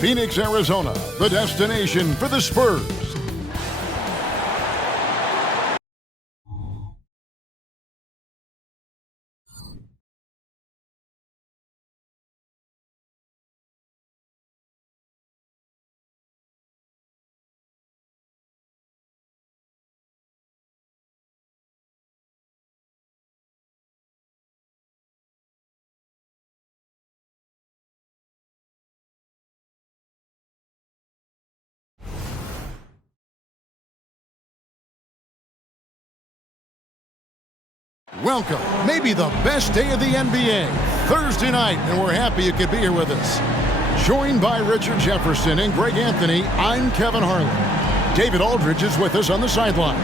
Phoenix, Arizona, the destination for the Spurs. Welcome, maybe the best day of the NBA, Thursday night, and we're happy you could be here with us. Joined by Richard Jefferson and Greg Anthony, I'm Kevin Harlan. David Aldridge is with us on the sidelines.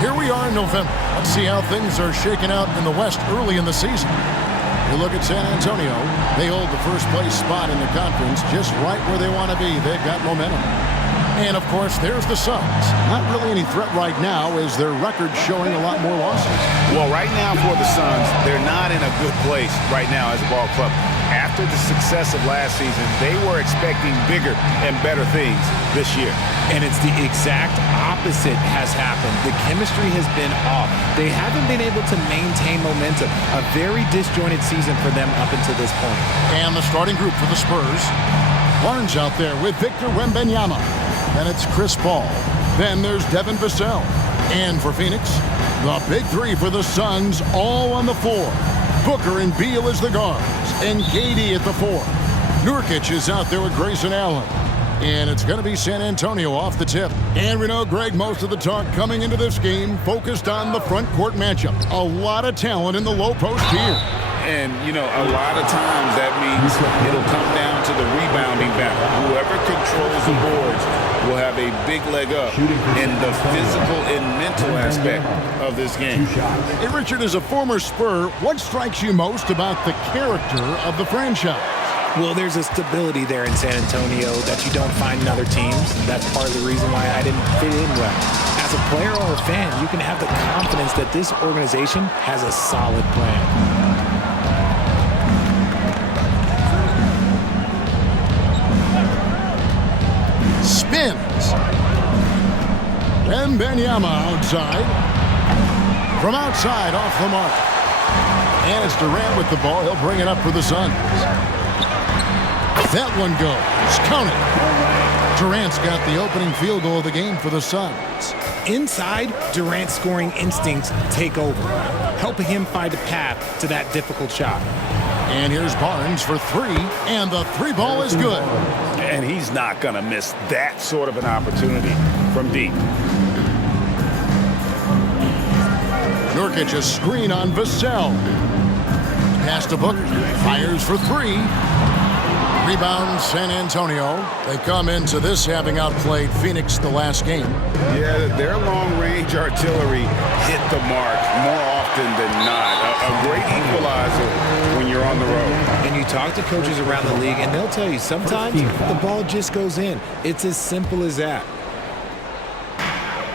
Here we are in November. Let's see how things are shaking out in the West early in the season. You look at San Antonio, they hold the first place spot in the conference just right where they want to be. They've got momentum. And, of course, there's the Suns. Not really any threat right now as their record's showing a lot more losses. Well, right now for the Suns, they're not in a good place right now as a ball club. After the success of last season, they were expecting bigger and better things this year. And it's the exact opposite has happened. The chemistry has been off. They haven't been able to maintain momentum. A very disjointed season for them up until this point. And the starting group for the Spurs. Barnes out there with Victor Wembanyama. Then it's Chris Paul. Then there's Devin Vassell. And for Phoenix, the big three for the Suns all on the floor. Booker and Beal as the guards. And KD at the four. Nurkic is out there with Grayson Allen. And it's going to be San Antonio off the tip. And we know, Greg, most of the talk coming into this game focused on the front court matchup. A lot of talent in the low post here. And, you know, a lot of times that means it'll come down to the rebounding battle. Whoever controls the boards will have a big leg up in the physical and mental aspect of this game. Hey, Richard, as a former Spur, what strikes you most about the character of the franchise? Well, there's a stability there in San Antonio that you don't find in other teams. That's part of the reason why I didn't fit in well. As a player or a fan, you can have the confidence that this organization has a solid plan. Spins. Wembanyama outside. From outside, off the mark. And it's Durant with the ball. He'll bring it up for the Suns. That one goes. Count it. Durant's got the opening field goal of the game for the Suns. Inside, Durant's scoring instincts take over, helping him find a path to that difficult shot. And here's Barnes for three, and the three ball is good. And he's not going to miss that sort of an opportunity from deep. Nurkic a screen on Vassell. Pass to Booker. Fires for three. Rebound San Antonio. They come into this having outplayed Phoenix the last game. Yeah, their long-range artillery hit the mark more often than not. A great equalizer when you're on the road. And you talk to coaches around the league, and they'll tell you sometimes the ball just goes in. It's as simple as that.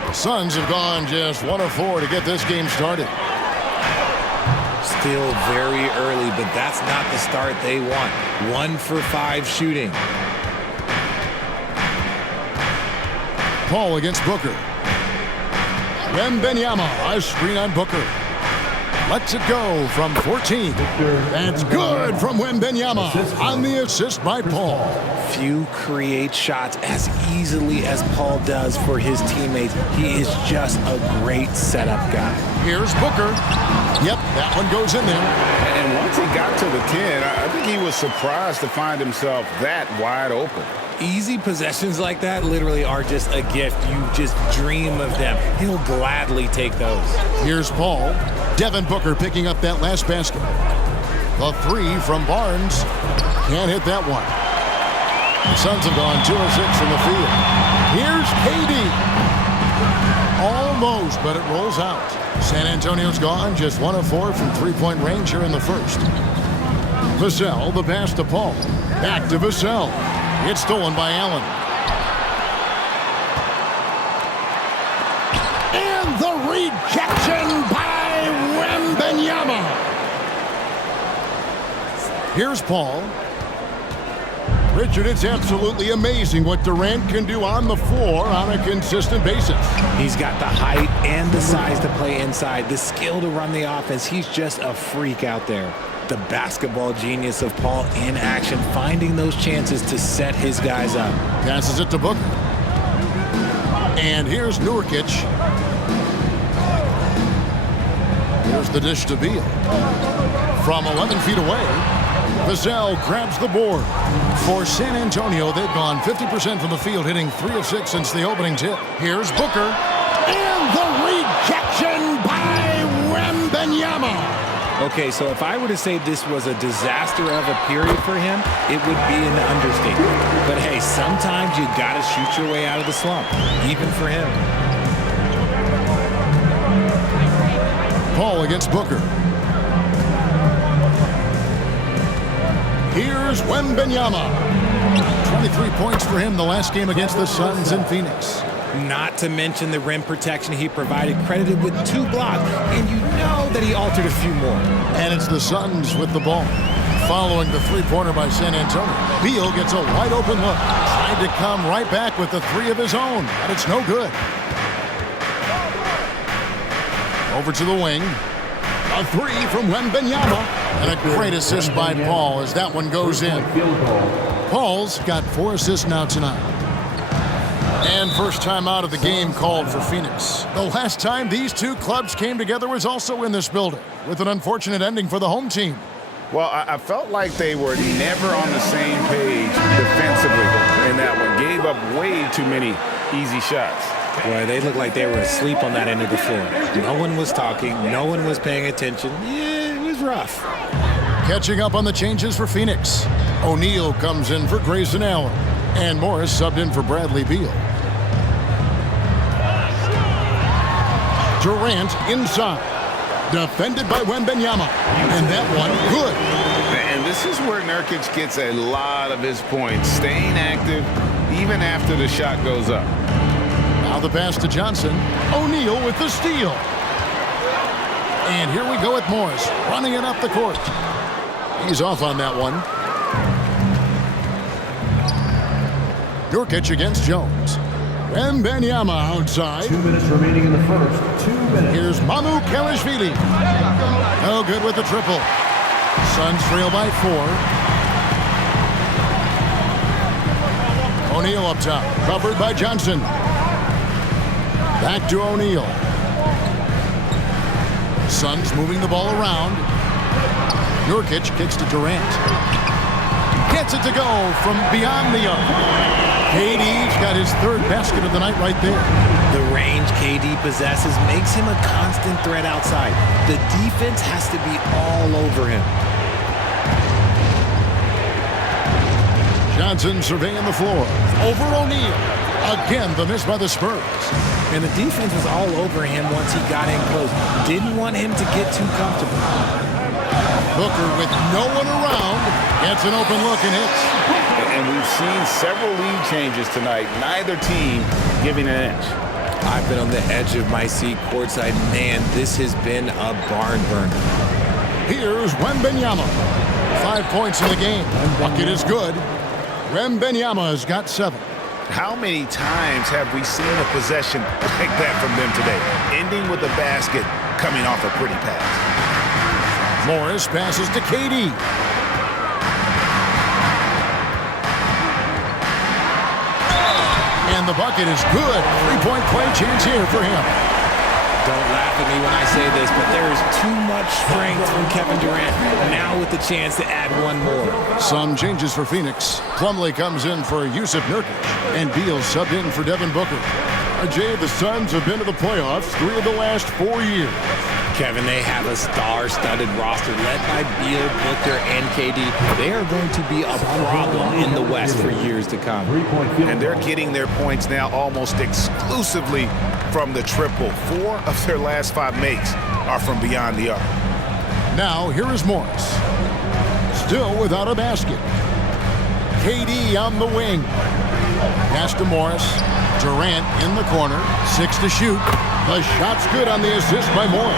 The Suns have gone just 1 of 4 to get this game started. Still very early, but that's not the start they want. 1 for 5 shooting. Paul against Booker. Wembanyama, a screen on Booker. Lets it go from 14. That's good from Wembanyama on the assist by Paul. Few create shots as easily as Paul does for his teammates. He is just a great setup guy. Here's Booker. Yep, that one goes in there. And once he got to the 10, I think he was surprised to find himself that wide open. Easy possessions like that literally are just a gift. You just dream of them. He'll gladly take those. Here's Paul. Devin Booker picking up that last basket. The three from Barnes. Can't hit that one. The Suns have gone 2 of 6 from the field. Here's KD. Almost, but it rolls out. San Antonio's gone just 1 of 4 from three-point range here in the first. Vassell, the pass to Paul. Back to Vassell. It's stolen by Allen. And the rejection by Wembanyama. Here's Paul. Richard, it's absolutely amazing what Durant can do on the floor on a consistent basis. He's got the height and the size to play inside, the skill to run the offense. He's just a freak out there. The basketball genius of Paul in action, finding those chances to set his guys up. Passes it to Booker. And here's Nurkic. Here's the dish to Beal. From 11 feet away, Vassell grabs the board. For San Antonio, they've gone 50% from the field, hitting 3 of 6 since the opening tip. Here's Booker. And the rejection by Wembanyama. Okay, so if I were to say this was a disaster of a period for him, it would be an understatement. But hey, sometimes you gotta shoot your way out of the slump, even for him. Paul against Booker. Here's Wembanyama. 23 points for him the last game against the Suns in Phoenix. Not to mention the rim protection he provided, credited with 2 blocks, and you know that he altered a few more. And it's the Suns with the ball. Following the three-pointer by San Antonio, Beal gets a wide-open look. Tried to come right back with the 3 of his own, but it's no good. Over to the wing. A 3 from Wembanyama. And a great assist by Paul as that one goes in. Paul's got 4 assists now tonight. And first time out of the game called for Phoenix. The last time these two clubs came together was also in this building, with an unfortunate ending for the home team. Well, I felt like they were never on the same page defensively in that one. Gave up way too many easy shots. Boy, they looked like they were asleep on that end of the floor. No one was talking. No one was paying attention. Yeah, it was rough. Catching up on the changes for Phoenix. O'Neal comes in for Grayson Allen. And Morris subbed in for Bradley Beal. Durant inside. Defended by Wembanyama. And that one good. And this is where Nurkic gets a lot of his points. Staying active even after the shot goes up. Now the pass to Johnson. O'Neal with the steal. And here we go with Morris. Running it up the court. He's off on that one. Nurkic against Jones. Wembanyama outside. 2 minutes remaining in the first. 2 minutes. Here's Mamu Kelishvili. No good with the triple. Suns trail by 4. O'Neal up top. Covered by Johnson. Back to O'Neal. Suns moving the ball around. Nurkic kicks to Durant. Gets it to go from beyond the arc. KD's got his 3rd basket of the night right there. The range KD possesses makes him a constant threat outside. The defense has to be all over him. Johnson surveying the floor. Over O'Neal. Again, the miss by the Spurs. And the defense was all over him once he got in close. Didn't want him to get too comfortable. Booker with no one around. Gets an open look and hits. And we've seen several lead changes tonight. Neither team giving an inch. I've been on the edge of my seat courtside. Man, this has been a barn burner. Here's Wembanyama. 5 points in the game. Bucket is good. Wembanyama has got 7. How many times have we seen a possession like that from them today? Ending with a basket, coming off a pretty pass. Morris passes to KD. And the bucket is good. 3-point play chance here for him. Don't laugh at me when I say this, but there is too much strength from Kevin Durant. Now with the chance to add one more. Some changes for Phoenix. Plumlee comes in for Yusuf Nurkic. And Beal subbed in for Devin Booker. Jay, the Suns have been to the playoffs 3 of the last 4 years. Kevin, they have a star-studded roster led by Beal, Booker, and KD. They are going to be a problem in the West for years to come. And they're getting their points now almost exclusively from the triple. 4 of their last 5 makes are from beyond the arc. Now, here is Morris. Still without a basket. KD on the wing. Pass to Morris. Durant in the corner. 6 to shoot. The shot's good on the assist by Morris.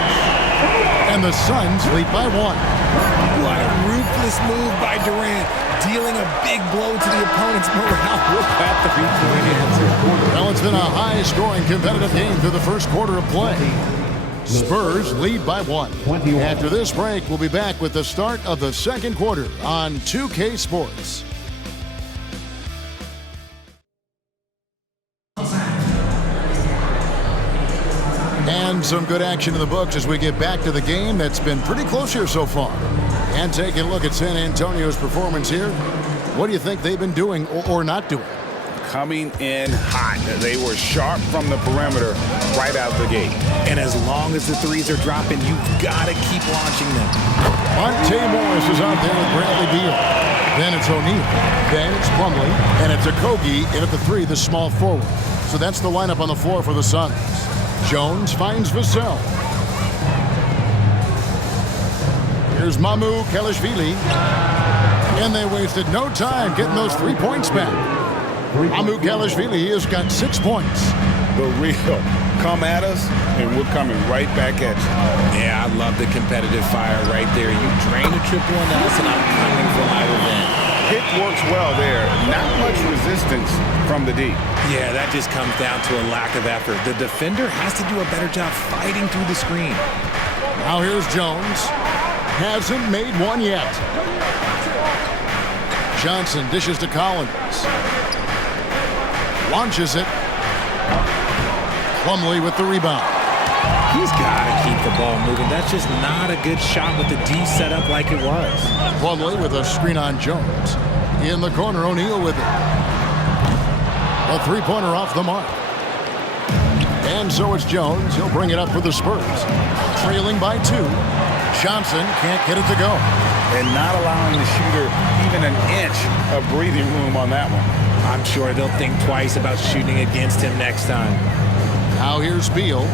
And the Suns lead by 1. What a ruthless ruthless move by Durant, dealing a big blow to the opponent's morale with that three-point answer. Well, it's been a high-scoring competitive game through the first quarter of play. Spurs lead by 1. After this break, we'll be back with the start of the second quarter on 2K Sports. And some good action in the books as we get back to the game that's been pretty close here so far. And taking a look at San Antonio's performance here, what do you think they've been doing or not doing? Coming in hot. They were sharp from the perimeter right out the gate. And as long as the threes are dropping, you've got to keep launching them. Monte Morris is out there with Bradley Beal. Then it's O'Neal. Then it's Plumlee. And it's Okogie in at the 3, the small forward. So that's the lineup on the floor for the Suns. Jones finds Vassell. Here's Mamu Kelishvili. And they wasted no time getting those 3 points back. Mamu Kelishvili has got 6 points. The real come at us, and we're coming right back at you. Yeah, I love the competitive fire right there. You drain a triple on us, and I'm coming for my revenge. Hit works well there. Not much resistance from the D. Yeah, that just comes down to a lack of effort. The defender has to do a better job fighting through the screen. Now here's Jones. Hasn't made one yet. Johnson dishes to Collins. Launches it. Plumlee with the rebound. He's got to keep the ball moving. That's just not a good shot with the D set up like it was. Plumlee with a screen on Jones. In the corner, O'Neal with it. A three-pointer off the mark. And so it's Jones. He'll bring it up for the Spurs. Trailing by 2. Johnson can't get it to go. And not allowing the shooter even an inch of breathing room on that one. I'm sure they'll think twice about shooting against him next time. Now here's Beal.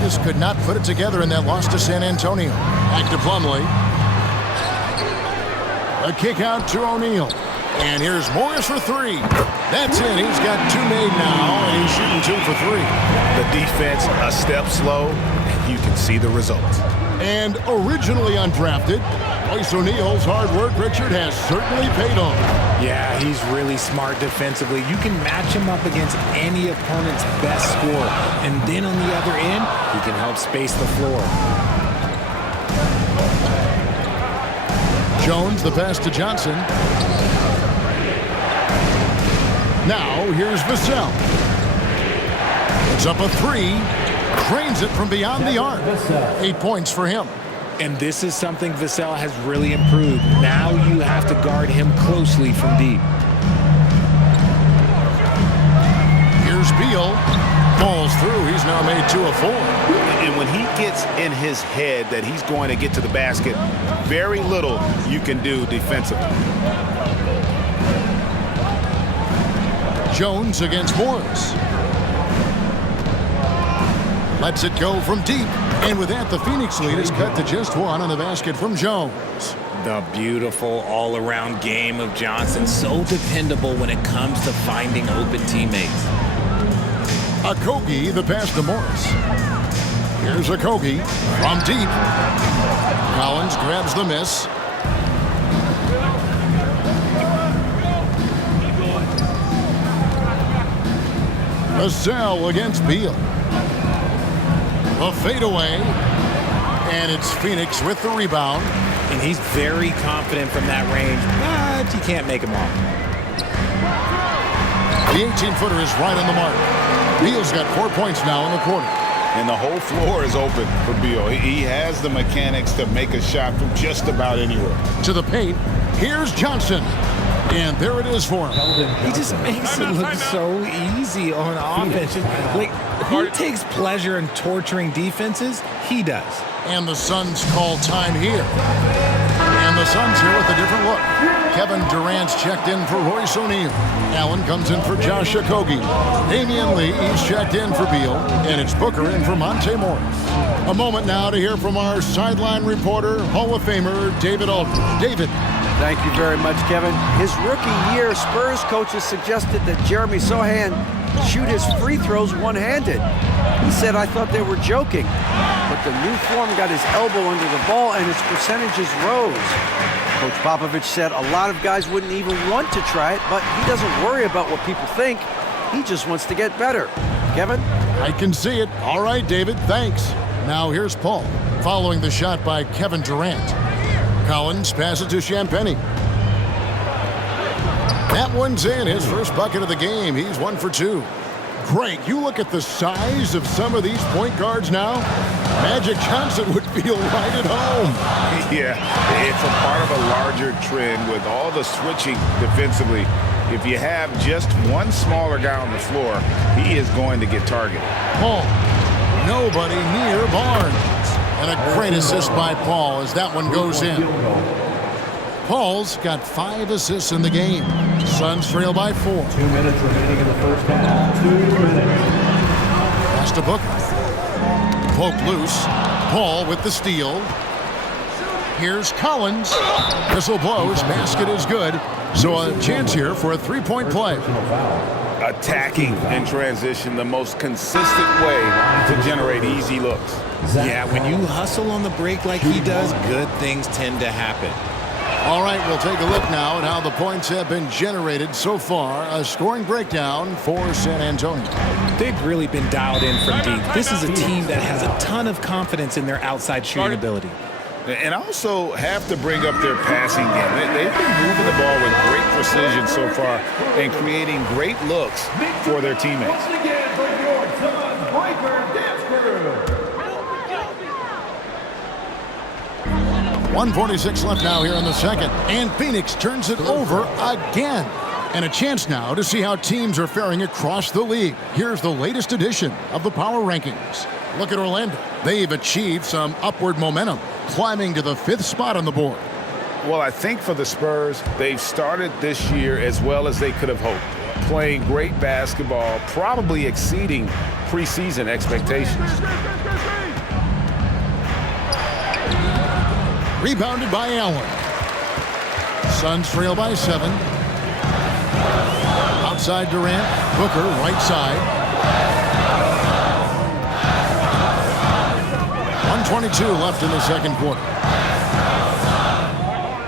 Just could not put it together in that loss to San Antonio. Back to Plumlee. A kick out to O'Neal. And here's Morris for 3. That's it. He's got 2 made now, and he's shooting 2 for 3. The defense a step slow, and you can see the results. And originally undrafted, Royce O'Neal's hard work, Richard, has certainly paid off. Yeah, he's really smart defensively. You can match him up against any opponent's best scorer. And then on the other end, he can help space the floor. Jones, the pass to Johnson. Now, here's Vassell. It's up a 3. Drains it from beyond the arc. 8 points for him. And this is something Vassell has really improved. Now you have to guard him closely from deep. Here's Beal. Falls through. He's now made 2 of 4. And when he gets in his head that he's going to get to the basket, very little you can do defensively. Jones against Morris. Lets it go from deep. And with that, the Phoenix lead is cut to just 1 on the basket from Jones. The beautiful all-around game of Johnson. So dependable when it comes to finding open teammates. Okogie, the pass to Morris. Here's Okogie from deep. Collins grabs the miss. Vassell against Beal. A fadeaway. And it's Phoenix with the rebound. And he's very confident from that range, but you can't make him off. The 18-footer is right on the mark. Beal's got 4 points now in the quarter. And the whole floor is open for Beal. He has the mechanics to make a shot from just about anywhere. To the paint. Here's Johnson. And there it is for him. He just makes it look so easy on offense. Like, who takes pleasure in torturing defenses? He does. And the Suns call time here. And the Suns here with a different look. Kevin Durant's checked in for Royce O'Neal. Allen comes in for Josh Okogie. Damian Lee is checked in for Beal. And it's Booker in for Monte Morris. A moment now to hear from our sideline reporter, Hall of Famer David Aldridge. David. Thank you very much, Kevin. His rookie year, Spurs coaches suggested that Jeremy Sohan shoot his free throws one-handed. He said, I thought they were joking. But the new form got his elbow under the ball and his percentages rose. Coach Popovich said a lot of guys wouldn't even want to try it, but he doesn't worry about what people think. He just wants to get better. Kevin? I can see it. All right, David, thanks. Now here's Paul, following the shot by Kevin Durant. Collins passes to Champagnie. That one's in, his first bucket of the game. He's 1 for 2. Greg, you look at the size of some of these point guards now. Magic Johnson would feel right at home. Yeah, it's a part of a larger trend with all the switching defensively. If you have just one smaller guy on the floor, he is going to get targeted. Paul, nobody near Barnes. And a great assist by Paul as that one goes in. Paul's got 5 assists in the game. Suns trail by 4. 2 minutes remaining in the first half. 2 minutes. Pass to Booker. Poke loose. Paul with the steal. Here's Collins. Whistle blows. Basket is good. So a chance here for a three-point play. Attacking in transition, the most consistent way to generate easy looks. Yeah, when you hustle on the break like he does, good things tend to happen. All right, we'll take a look now at how the points have been generated so far. A scoring breakdown for San Antonio. They've really been dialed in from deep. This is a team that has a ton of confidence in their outside shooting ability. And also have to bring up their passing game. They've been moving the ball with great precision so far and creating great looks for their teammates. Once again for your Suns Breaker Dance Crew. 1:46 left now here in the second. And Phoenix turns it over again. And a chance now to see how teams are faring across the league. Here's the latest edition of the Power Rankings. Look at Orlando. They've achieved some upward momentum, climbing to the 5th spot on the board. Well, I think for the Spurs, they've started this year as well as they could have hoped. Playing great basketball, probably exceeding preseason expectations. Rebounded by Allen. Suns trail by 7. Outside Durant. Booker, right side. 1:22 left in the second quarter.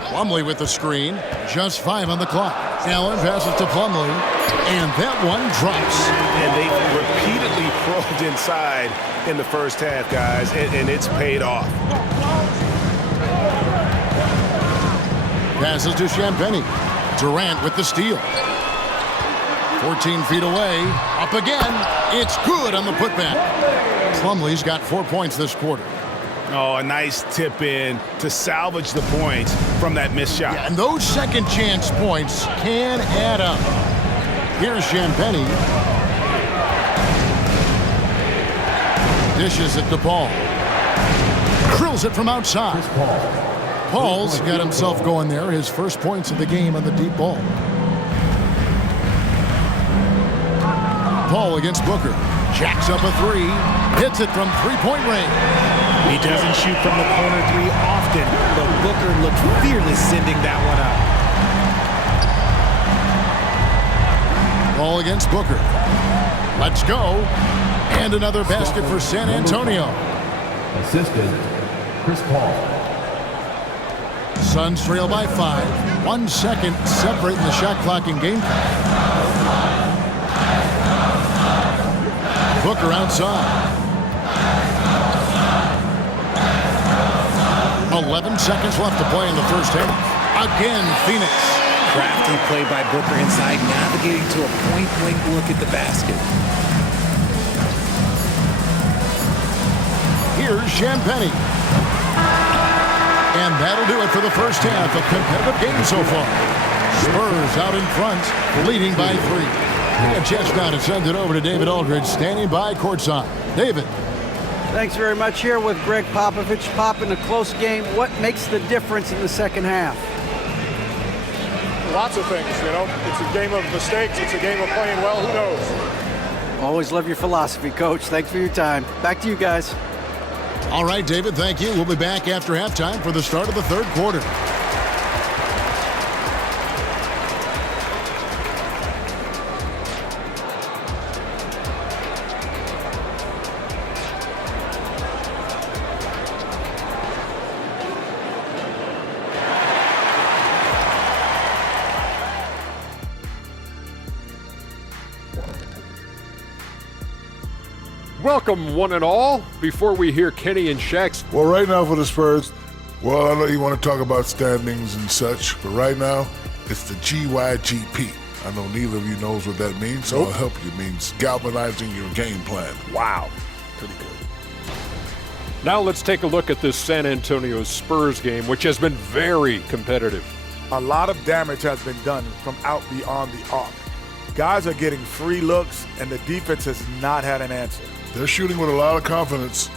Plumlee with the screen. Just 5 on the clock. Allen passes to Plumlee. And that one drops. And they repeatedly probed inside in the first half, guys, and it's paid off. Passes to Champagnie. Durant with the steal. 14 feet away. Up again. It's good on the putback. Plumlee's got 4 points this quarter. Oh, a nice tip in to salvage the points from that missed shot. Yeah, and those second chance points can add up. Here's Champagnie. Dishes it to Paul. Drills it from outside. Paul's got himself going there. His first points of the game on the deep ball. Paul against Booker. Jacks up a 3. Hits it from three-point range. He doesn't shoot from the corner 3 often, but Booker looked fearless sending that one up. Paul against Booker. Let's go. And another basket for San Antonio. Assisted, Chris Paul. Suns trail by 5. 1 second separating the shot clock in game time. Booker outside. 11 seconds left to play in the first half. Again, Phoenix. Crafty play by Booker inside, navigating to a point-blank look at the basket. Here's Champagnie. And that'll do it for the first half. A competitive game so far. Spurs out in front, leading by 3. A chance now to send it over to David Aldridge, standing by courtside. David. Thanks very much. Here with Greg Popovich. Pop, in a close game, what makes the difference in the second half? Lots of things, you know. It's a game of mistakes. It's a game of playing well. Who knows? Always love your philosophy, Coach. Thanks for your time. Back to you guys. All right, David, thank you. We'll be back after halftime for the start of the third quarter. welcome one and all. Before we hear Kenny and Shaq's... Well, right now for the Spurs, well, I know you want to talk about standings and such, but right now, it's the GYGP. I know neither of you knows what that means, so I'll help you. It means galvanizing your game plan. Wow. Pretty good. Now let's take a look at this San Antonio Spurs game, which has been very competitive. A lot of damage has been done from out beyond the arc. Guys are getting free looks, and the defense has not had an answer. They're shooting with a lot of confidence,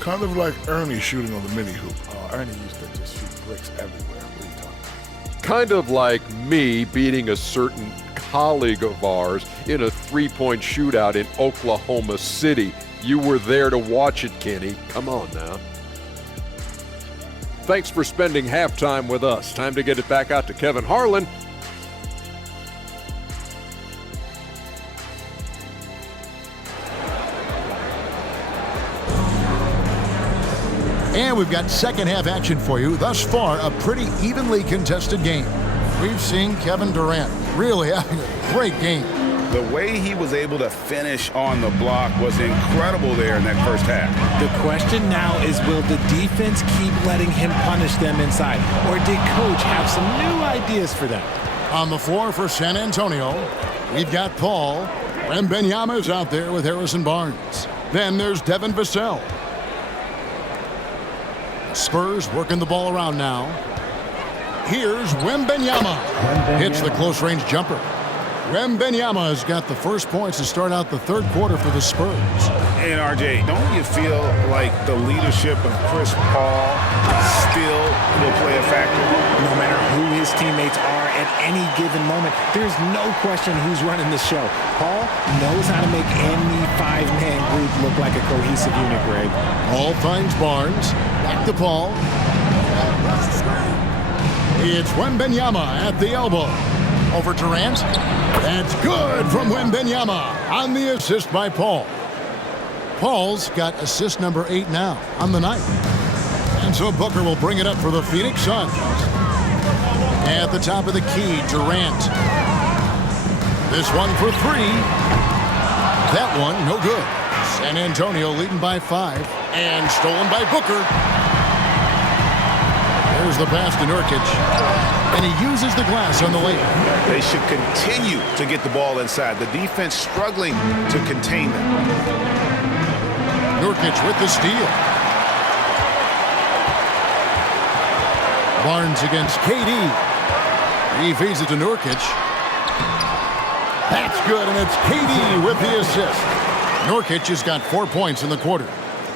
kind of like Ernie shooting on the mini hoop. Ernie used to just shoot bricks everywhere. What are you talking about? Kind of like me beating a certain colleague of ours in a three-point shootout in Oklahoma City. You were there to watch it, Kenny. Come on now. Thanks for spending halftime with us. Time to get it back out to Kevin Harlan. And we've got second half action for you. Thus far, a pretty evenly contested game. We've seen Kevin Durant really having a great game. The way he was able to finish on the block was incredible there in that first half. The question now is, will the defense keep letting him punish them inside? Or did Coach have some new ideas for them? On the floor for San Antonio, we've got Paul. Wembanyama's out there with Harrison Barnes. Then there's Devin Vassell. Spurs working the ball around now. Here's Wembanyama. Hits the close-range jumper. Wembanyama has got the first points to start out the third quarter for the Spurs. And RJ, don't you feel like the leadership of Chris Paul still will play a factor? No matter who his teammates are at any given moment, there's no question who's running the show. Paul knows how to make any five-man group look like a cohesive unit, Greg. Paul finds Barnes. Back to Paul. It's Wembanyama at the elbow. Over Durant. That's good from Wembanyama on the assist by Paul. Paul's got assist number 8 now on the night. And so Booker will bring it up for the Phoenix Suns. At the top of the key, Durant. This one for 3. That one, no good. San Antonio leading by 5. And stolen by Booker. There's the pass to Nurkic. And he uses the glass on the layup. They should continue to get the ball inside. The defense struggling to contain them. Nurkic with the steal. Barnes against KD. He feeds it to Nurkic. That's good, and it's KD with the assist. Nurkic has got 4 points in the quarter.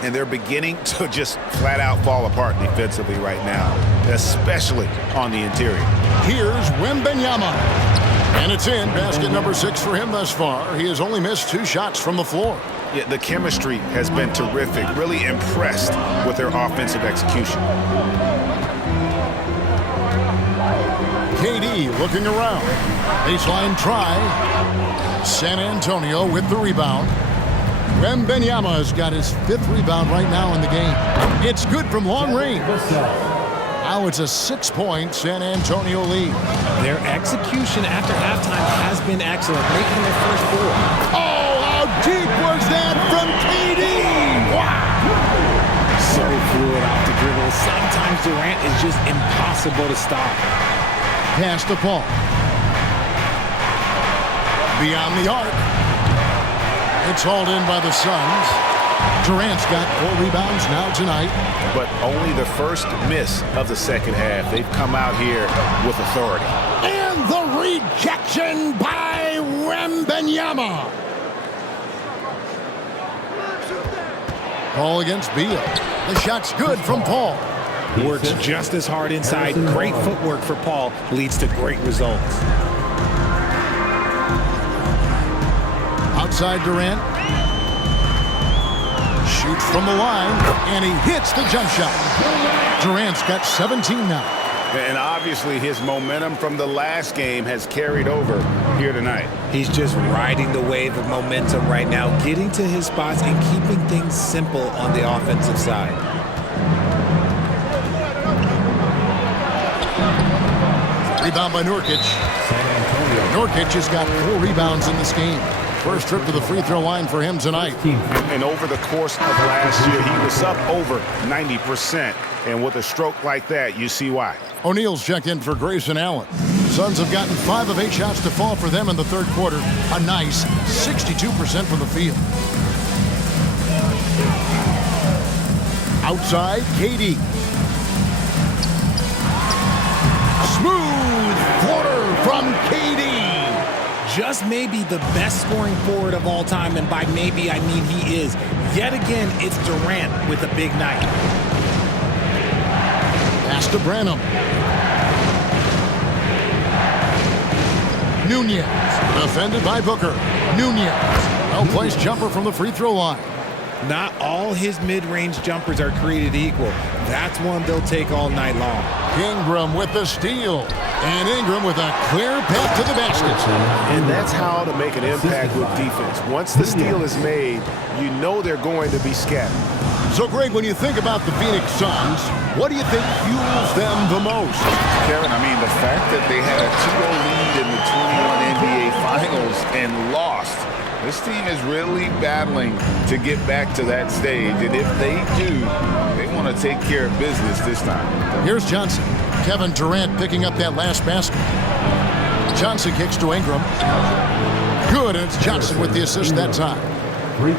And they're beginning to just flat out fall apart defensively right now, especially on the interior. Here's Wembanyama. And it's in. Basket number 6 for him thus far. He has only missed 2 shots from the floor. Yeah, the chemistry has been terrific. Really impressed with their offensive execution. KD looking around. Baseline try. San Antonio with the rebound. Wembanyama has got his 5th rebound right now in the game. It's good from long range. Now it's a 6-point San Antonio lead. Their execution after halftime has been excellent, making their first 4. Oh, how deep was that from KD? Wow! So fluid off the dribble. Sometimes Durant is just impossible to stop. Pass to Paul. Beyond the arc. It's hauled in by the Suns. Durant's got 4 rebounds now tonight. But only the first miss of the second half. They've come out here with authority. And the rejection by Wembanyama. Paul against Beal. The shot's good from Paul. Works just as hard inside. Great footwork for Paul leads to great results. Outside Durant. Shoots from the line, and he hits the jump shot. Durant's got 17 now. And obviously his momentum from the last game has carried over here tonight. He's just riding the wave of momentum right now, getting to his spots and keeping things simple on the offensive side. Rebound by Nurkic. Nurkic has got 4 rebounds in this game. First trip to the free throw line for him tonight. And over the course of last year, he was up over 90%. And with a stroke like that, you see why. O'Neal's checked in for Grayson Allen. Suns have gotten 5 of 8 shots to fall for them in the third quarter. A nice 62% from the field. Outside, KD. Smooth floater from KD. Just maybe the best scoring forward of all time, and by maybe I mean he is. Yet again, it's Durant with a big night. Pass to Branham. Nunez, defended by Booker. Nunez, well-placed jumper from the free throw line. Not all his mid-range jumpers are created equal. That's one they'll take all night long. Ingram with the steal. And Ingram with a clear path to the basket. And that's how to make an impact with defense. Once the steal is made, you know they're going to be scattered. So, Greg, when you think about the Phoenix Suns, what do you think fuels them the most? Kevin, I mean, the fact that they had a 2-0 lead in the 21 NBA Finals and lost. This team is really battling to get back to that stage. And if they do, they want to take care of business this time. Here's Johnson. Kevin Durant picking up that last basket. Johnson kicks to Ingram. Good, and it's Johnson with the assist that time.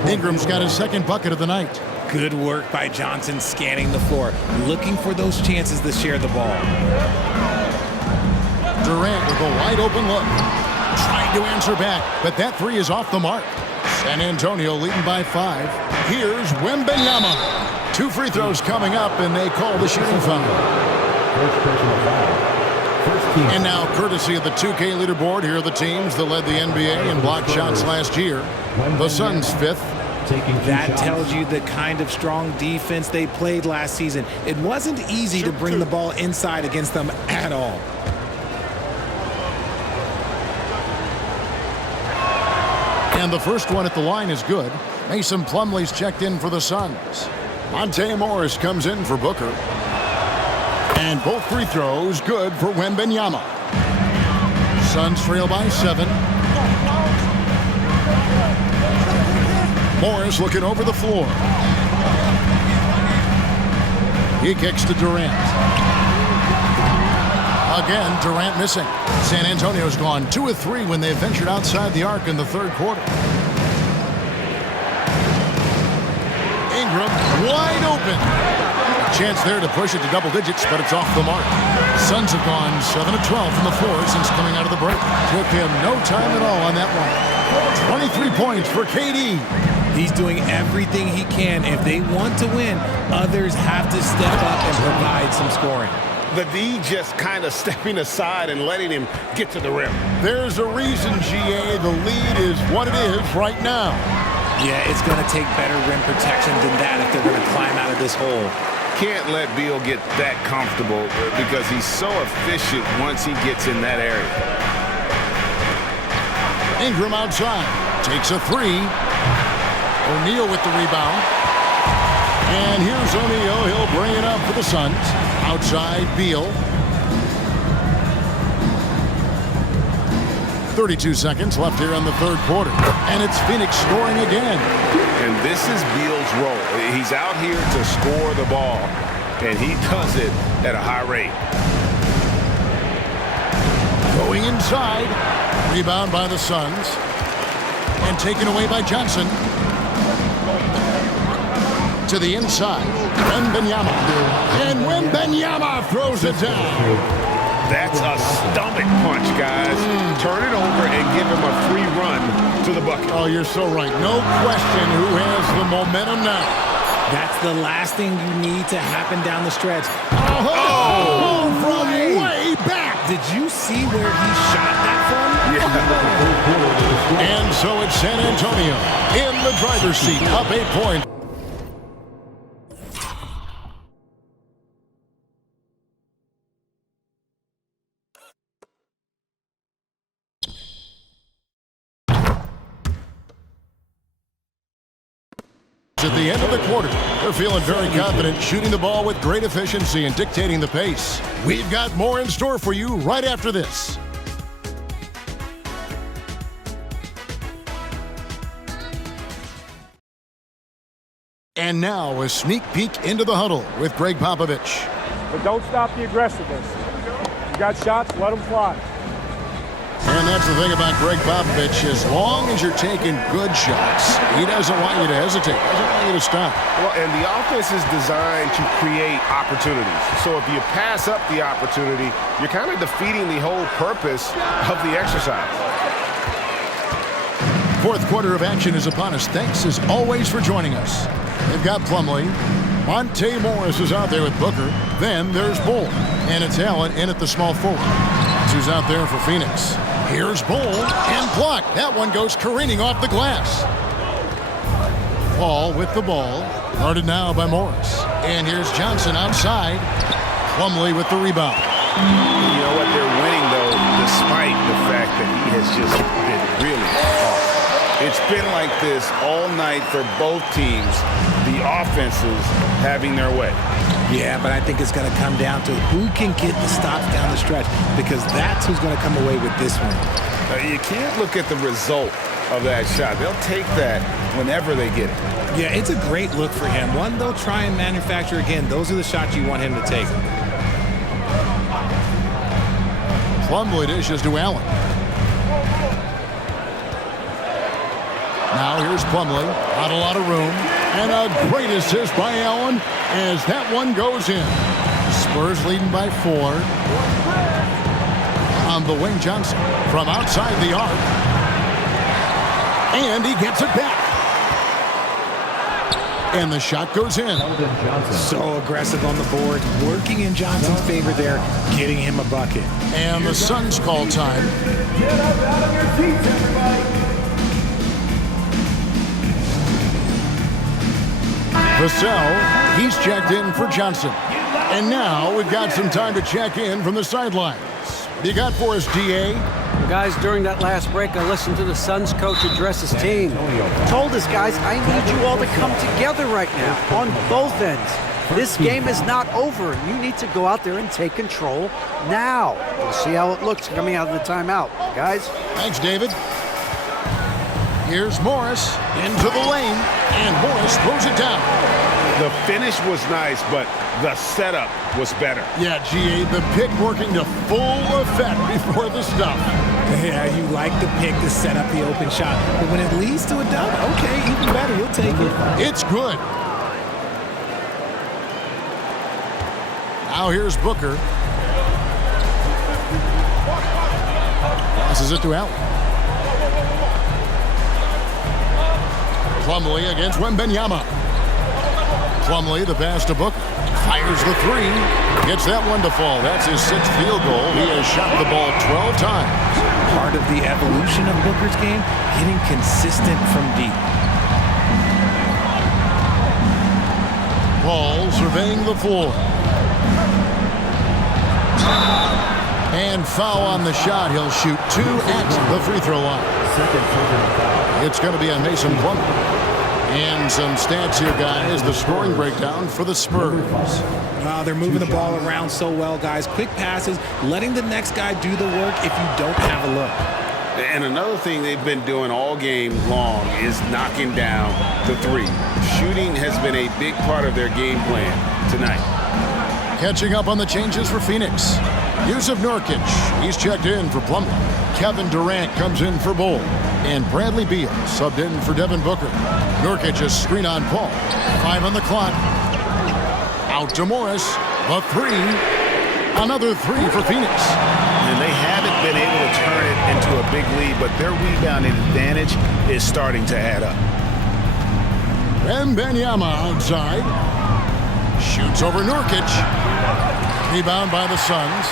Ingram's got his second bucket of the night. Good work by Johnson scanning the floor, looking for those chances to share the ball. Durant with a wide open look. Trying to answer back, but that three is off the mark. San Antonio leading by 5. Here's Wembanyama. 2 free throws coming up, and they call the shooting foul. And now, courtesy of the 2K leaderboard, here are the teams that led the NBA in blocked shots last year. The Suns 5th. That tells you the kind of strong defense they played last season. It wasn't easy to bring the ball inside against them at all. And the first one at the line is good. Mason Plumlee's checked in for the Suns. Monte Morris comes in for Booker. And both free throws good for Wembanyama. Suns trail by 7. Morris looking over the floor. He kicks to Durant. Again, Durant missing. San Antonio's gone 2 of 3 when they ventured outside the arc in the third quarter. Ingram wide open. Chance there to push it to double digits, but it's off the mark. Suns have gone 7 of 12 from the floor since coming out of the break. Took him no time at all on that one. 23 points for KD. He's doing everything he can. If they want to win, others have to step up and provide some scoring. The D just kind of stepping aside and letting him get to the rim. There's a reason, GA, the lead is what it is right now. Yeah, it's going to take better rim protection than that if they're going to climb out of this hole. Can't let Beal get that comfortable because he's so efficient once he gets in that area. Ingram outside. Takes a 3. O'Neal with the rebound. And here's O'Neal. He'll bring it up for the Suns. Outside, Beal. 32 seconds left here in the third quarter. And it's Phoenix scoring again. And this is Beal's role. He's out here to score the ball. And he does it at a high rate. Going inside. Rebound by the Suns. And taken away by Johnson. To the inside. Wembanyama. And Wembanyama throws it down. That's a stomach punch, guys. Turn it over and give him a free run to the bucket. Oh, you're so right. No question who has the momentum now. That's the last thing you need to happen down the stretch. Oh, from way back. Did you see where he shot that from? Yeah. And so it's San Antonio in the driver's seat, up 8 points. At the end of the quarter, they're feeling very confident, shooting the ball with great efficiency and dictating the pace. We've got more in store for you right after this. And now a sneak peek into the huddle with Greg Popovich. But don't stop the aggressiveness. You got shots, let them fly. And that's the thing about Greg Popovich. As long as you're taking good shots, he doesn't want you to hesitate. He doesn't want you to stop. Well, and the offense is designed to create opportunities. So if you pass up the opportunity, you're kind of defeating the whole purpose of the exercise. Fourth quarter of action is upon us. Thanks, as always, for joining us. They've got Plumlee. Monte Morris is out there with Booker. Then there's Bull. And it's Allen in at the small forward. That's who's out there for Phoenix. Here's Bull and blocked. That one goes careening off the glass. Paul with the ball. Guarded now by Morris. And here's Johnson outside. Plumlee with the rebound. You know what? They're winning, though, despite the fact that he has just been really hard. It's been like this all night for both teams. The offenses having their way. Yeah, but I think it's going to come down to who can get the stops down the stretch, because that's who's going to come away with this one. You can't look at the result of that shot. They'll take that whenever they get it. Yeah, it's a great look for him. One they'll try and manufacture again. Those are the shots you want him to take. Plumlee dishes to Allen. Now here's Plumlee. Not a lot of room. And a great assist by Allen as that one goes in. Spurs leading by 4. On the wing, Johnson from outside the arc. And he gets it back. And the shot goes in. So aggressive on the board, working in Johnson's favor there, getting him a bucket. And the Suns call time. Get up out of your seats, everybody. Vassell, he's checked in for Johnson. And now we've got some time to check in from the sidelines. What do you got for us, DA? Well, guys, during that last break, I listened to the Suns coach address his team. Told us, guys, I need you all to come together right now on both ends. This game is not over. You need to go out there and take control now. We'll see how it looks coming out of the timeout, guys. Thanks, David. Here's Morris into the lane, and Morris throws it down. The finish was nice, but the setup was better. Yeah, GA, the pick working to full effect before the stop. Yeah, you like the pick to set up the open shot. But when it leads to a dunk, okay, even better, you'll take it. It's good. Now here's Booker. Passes it to Allen. Plumlee against Wembanyama. Plumlee, the pass to Booker. Fires the 3. Gets that one to fall. That's his 6th field goal. He has shot the ball 12 times. Part of the evolution of Booker's game, getting consistent from deep. Paul surveying the floor. And foul on the shot. He'll shoot 2 at the free throw line. It's going to be on Mason Plumlee. And some stats here, guys. The scoring breakdown for the Spurs. Wow, they're moving the ball around so well, guys. Quick passes, letting the next guy do the work if you don't have a look. And another thing they've been doing all game long is knocking down the 3. Shooting has been a big part of their game plan tonight. Catching up on the changes for Phoenix. Yusuf Nurkic, he's checked in for Plumlee. Kevin Durant comes in for Bull. And Bradley Beal subbed in for Devin Booker. Nurkic a screen on Paul. 5 on the clock. Out to Morris. The 3. Another 3 for Phoenix. And they haven't been able to turn it into a big lead, but their rebounding advantage is starting to add up. Wembanyama outside. Shoots over Nurkic. Rebound by the Suns.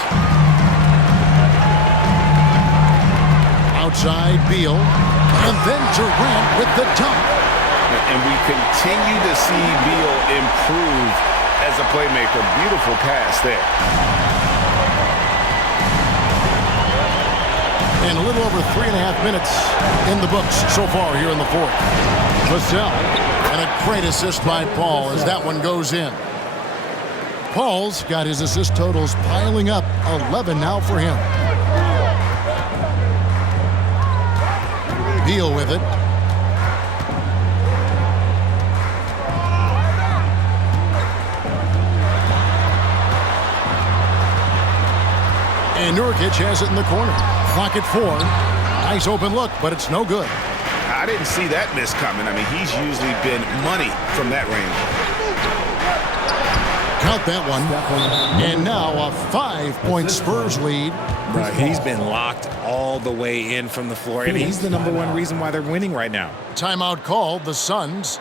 Outside Beal. And then Durant with the dunk. And we continue to see Beal improve as a playmaker. Beautiful pass there. And a little over 3.5 minutes in the books so far here in the 4th. Vassell, and a great assist by Paul as that one goes in. Paul's got his assist totals piling up, 11 now for him. Beal with it. And Nurkic has it in the corner. Clock at 4. Nice open look, but it's no good. I didn't see that miss coming. I mean, he's usually been money from that range. Count that one. And now a 5-point Spurs lead. Right, he's been locked all the way in from the floor, and he's the #1 reason why they're winning right now. Timeout called, the Suns.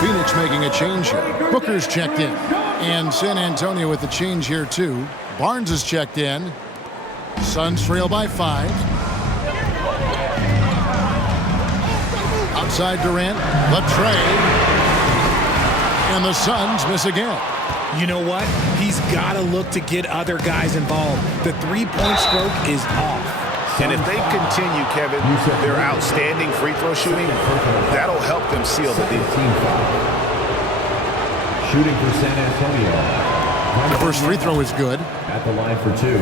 Phoenix making a change here. Booker's checked in. And San Antonio with the change here, too. Barnes is checked in. Suns trail by 5. Outside Durant. The trade. And the Suns miss again. You know what? He's got to look to get other guys involved. The three-point stroke is off. And if they continue, Kevin, their outstanding free throw shooting, that'll help them seal the deal. Shooting for San Antonio. The first free throw is good. At the line for 2.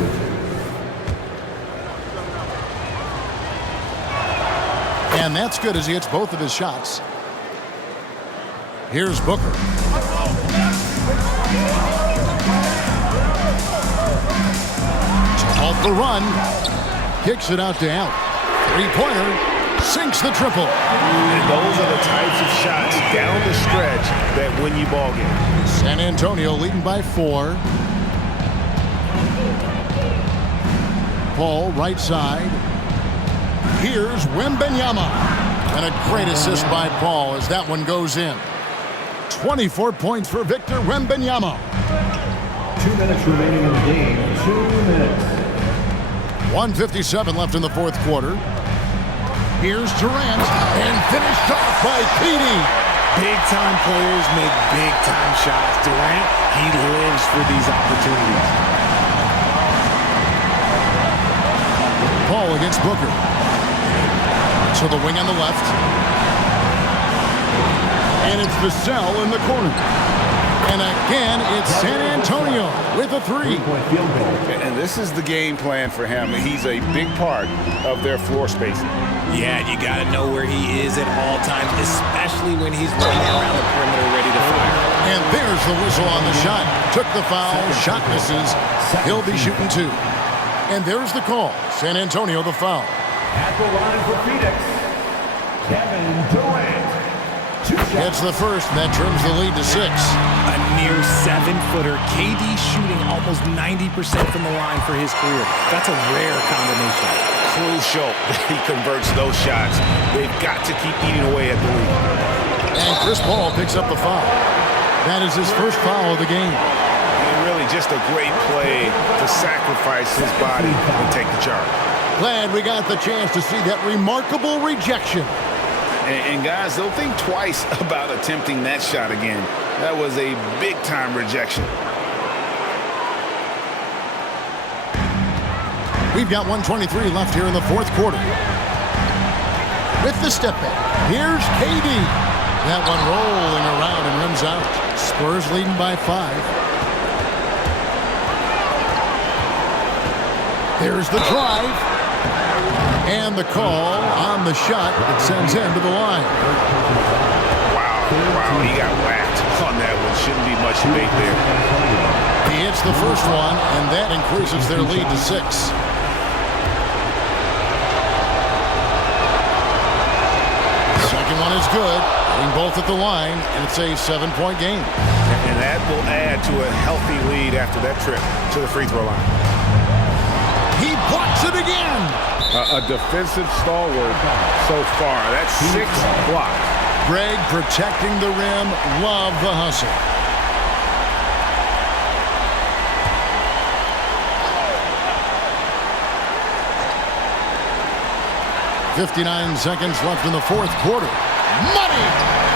And that's good as he hits both of his shots. Here's Booker. To halt the run. Kicks it out to Allen. Three-pointer. Sinks the triple. And those are the types of shots down the stretch that win you ball games. San Antonio leading by 4. Paul, right side. Here's Wembanyama. And a great assist by Paul as that one goes in. 24 points for Victor Wembanyama. 2 minutes remaining in the game. 2 minutes. 1:57 left in the fourth quarter. Here's Durant, and finished off by Petey. Big-time players make big-time shots. Durant, he lives for these opportunities. Paul against Booker. To the wing on the left. And it's Vassell in the corner. And again, it's San Antonio with a 3. And this is the game plan for him. He's a big part of their floor spacing. Yeah, you got to know where he is at all times, especially when he's running around the perimeter ready to fire. And there's the whistle on the shot. Took the foul, shot misses. He'll be shooting 2. And there's the call. San Antonio the foul. At the line for Phoenix, Kevin Durant. Gets the first, and that trims the lead to 6. A near 7-footer. KD shooting almost 90% from the line for his career. That's a rare combination. Crucial that he converts those shots. They've got to keep eating away at the lead. And Chris Paul picks up the foul. That is his first foul of the game. And really just a great play to sacrifice his body and take the charge. Glad we got the chance to see that remarkable rejection. And guys, they'll think twice about attempting that shot again. That was a big-time rejection. We've got 1:23 left here in the fourth quarter. With the step back, here's KD. That one rolling around and rims out. Spurs leading by 5. There's the drive. And the call on the shot that sends him to the line. Wow, he got whacked on that one. Shouldn't be much debate there. He hits the first one, and that increases their lead to 6. Second one is good. Hitting both at the line, and it's a 7-point game. And that will add to a healthy lead after that trip to the free throw line. He blocks it again. A defensive stalwart so far. That's 6 blocks. Greg protecting the rim. Love the hustle. 59 seconds left in the fourth quarter. Money!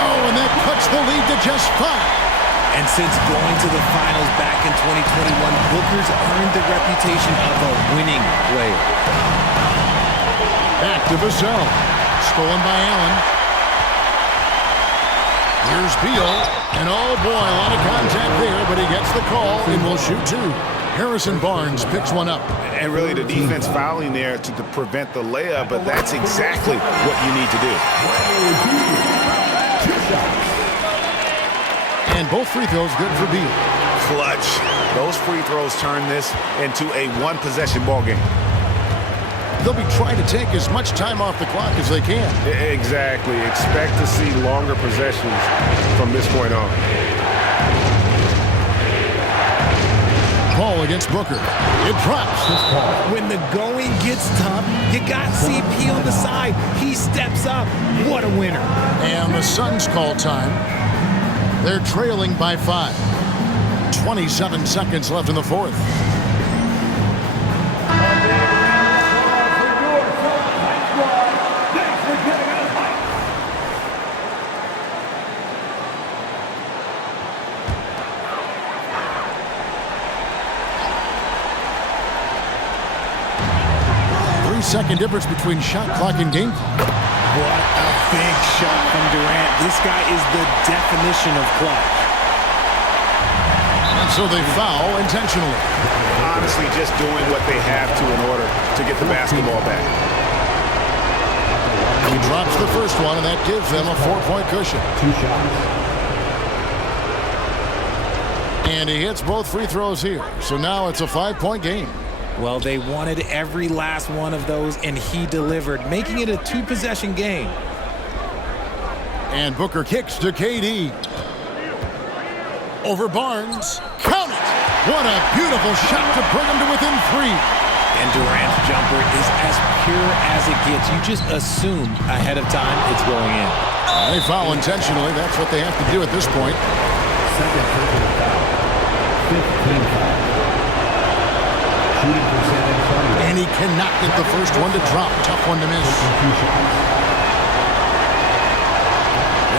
Oh, and that cuts the lead to just 5. And since going to the finals back in 2021, Booker's earned the reputation of a winning player. Back to Vassell. Stolen by Allen. Here's Beal. And oh boy, a lot of contact there, but he gets the call and will shoot 2. Harrison Barnes picks one up. And really the defense fouling there to prevent the layup, but that's exactly what you need to do. And both free throws good for Beal. Clutch. Those free throws turn this into a one-possession ball game. They'll be trying to take as much time off the clock as they can. Exactly. Expect to see longer possessions from this point on. Ball against Booker. It drops. When the going gets tough, you got CP on the side. He steps up. What a winner. And the Suns call time. They're trailing by 5. 27 seconds left in the fourth. 3-second difference between shot clock and game clock. What a big shot from Durant. This guy is the definition of clutch. And so they foul intentionally. Honestly, just doing what they have to in order to get the basketball back. He drops the first one, and that gives them a 4-point cushion. 2 shots. And he hits both free throws here. So now it's a 5-point game. Well, they wanted every last one of those, and he delivered, making it a 2-possession game. And Booker kicks to KD. Over Barnes. Count it! What a beautiful shot to bring him to within 3. And Durant's jumper is as pure as it gets. You just assume ahead of time it's going in. They foul intentionally. That's what they have to do at this point. Second personal foul. 15 foul. Shooting for San Antonio. And he cannot get the first one to drop. Tough one to miss.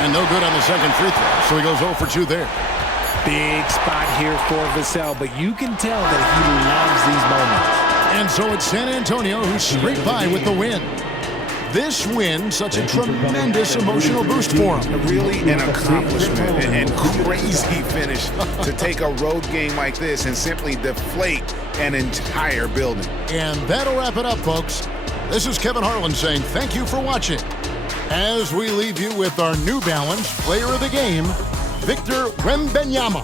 And no good on the second free throw. So he goes 0 for 2 there. Big spot here for Vassell, but you can tell that he loves these moments. And so it's San Antonio who scraped by with the win. This win, such a tremendous emotional boost for him. Really an accomplishment and crazy finish to take a road game like this and simply deflate an entire building. And that'll wrap it up, folks. This is Kevin Harlan saying thank you for watching. As we leave you with our New Balance Player of the Game, Victor Wembanyama.